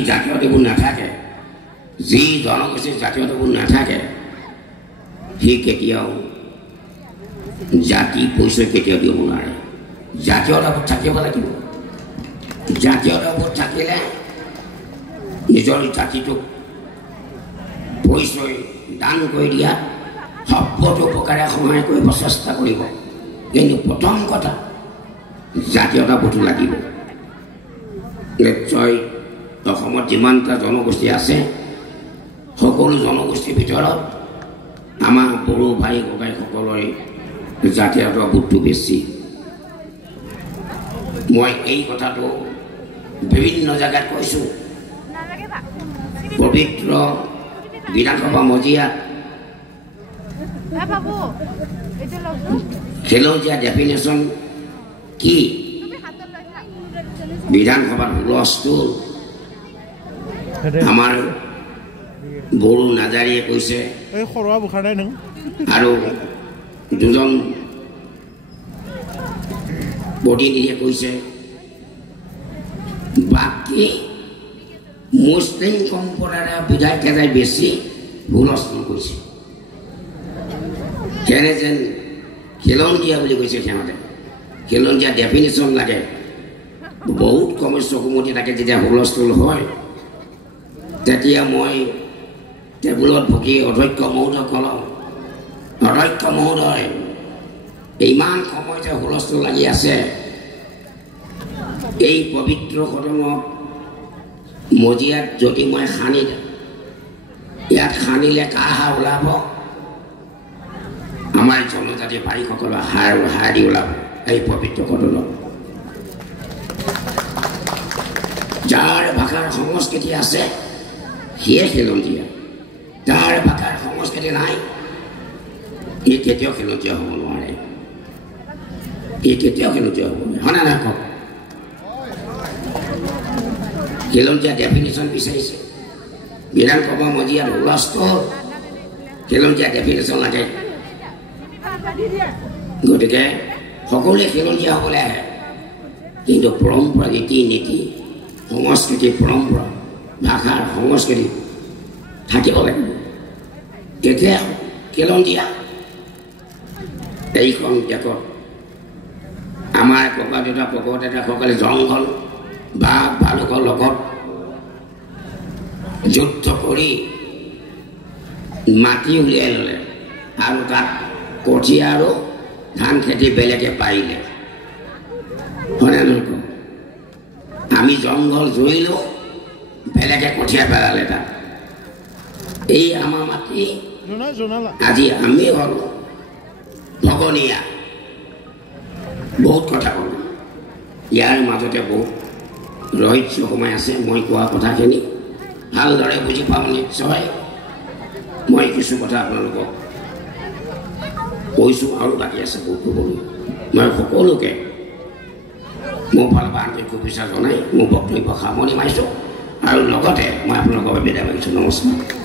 জাতীয়তাবোৰ নাথাকে যি জনগোষ্ঠীৰ জাতীয়তাবোৰ নাথাকে সি কেতিয়াও জাতি পৰিচয় কেতিয়াও দিব নোৱাৰে জাতীয়তাবোৰ থাকিব লাগিব জাতীয়তাবোৰ থাকিলে নিজৰ জাতিটোক পৰিচয় দান কৰি দিয়া সৰ্বতো প্ৰকাৰে সহায় কৰিব চেষ্টা কৰিব কিন্তু প্ৰথম কথা জাতীয়তাবোৰটো লাগিব নিশ্চয় অসমত যিমানটা জনগোষ্ঠী আছে সকলো জনগোষ্ঠীৰ ভিতৰত আমাৰ বড়ো ভাই ককাইসকলৰে জাতীয়তাবোধটো বেছি মই এই কথাটো বিভিন্ন জায়গাত কৈছোঁ পবিত্ৰ বিধানসভা মজিয়াত খেলঞ্জীয়া ডেফিনেশ্যন কি বিধানসভাত হুলস্থুল আমাৰ বড়ো নাজাৰীয়ে কৈছে আৰু দুজন প্ৰতিনিধিয়ে কৈছে বাকী মুছলিম সম্প্ৰদায়ৰ বিধায়কেইটাই বেছি হুলস্থুল কৰিছে কেনে যেন খিলঞ্জীয়া বুলি কৈছে সিহঁতে খিলঞ্জীয়া ডেফিনেশ্যন লাগে বহুত কম চকুমতি থাকে যেতিয়া হুলস্থুল হয় তেতিয়া মই টেবুলত ভুকি অধ্যক্ষ মহোদয় কলম অধ্যক্ষ মহোদয় ইমান সময়তে হুলস্থুল লাগি আছে এই পবিত্ৰ সদনত মজিয়াত যদি মই খানি ইয়াত খানিলে কাহা ওলাব আমাৰ জনজাতি ভাইসকলৰ হাড়ি ওলাব এই পবিত্ৰ সদনত যাৰ ভাষাৰ সংস্কৃতি আছে সিয়ে খিলঞ্জীয়া যাৰ ভাষাৰ সংস্কৃতি নাই ই কেতিয়াও খিলঞ্জীয়া হ'ব নোৱাৰে ই কেতিয়াও খিলঞ্জীয়া হ'ব নোৱাৰে হয়নে নাই কওক খিলঞ্জীয়া ডেফিনেশ্যন বিচাৰিছে বিধানসভা মজিয়াত হুলস্থুল খিলঞ্জীয়া ডেফিনেশ্যন লাগে গতিকে সকলোৱে খিলঞ্জীয়া হ'বলৈ আহে কিন্তু পৰম্পৰা ৰীতি নীতি সংস্কৃতি পৰম্পৰা ভাষাৰ সংস্কৃতি থাকিব লাগিব তেতিয়া খিলঞ্জীয়া এইখন দেশত আমাৰ ককা দেউতা সকলে জংঘল বাঘ ভালুকৰ লগত যুদ্ধ কৰি মাটি উলিয়াই ল'লে আৰু তাত কঠীয়া আৰু ধান খেতি বেলেগে পাৰিলে হয়নে নহয় আমি জংঘল জুৰিলোঁ বেলেগে কঠীয়া পেলালে তাত এই আমাৰ মাটি আজি আমি হ'লোঁ ভগনীয়া বহুত কথা ক'লোঁ ইয়াৰ মাজতে বহুত ৰহস্য সোমাই আছে মই কোৱা কথাখিনি ভালদৰে বুজি পাওঁ নিশ্চয় মই কিছু কথা আপোনালোকক কৈছোঁ আৰু বাকী আছে বহুত ক'বলৈ মই সকলোকে মোৰ ফালৰ পৰা আন্তৰিক শুভেচ্ছা জনাই মোৰ বক্তব্য সামৰণি মাৰিছোঁ আৰু লগতে মই আপোনালোকৰ বাবে বিদায় মাৰিছোঁ নমস্কাৰ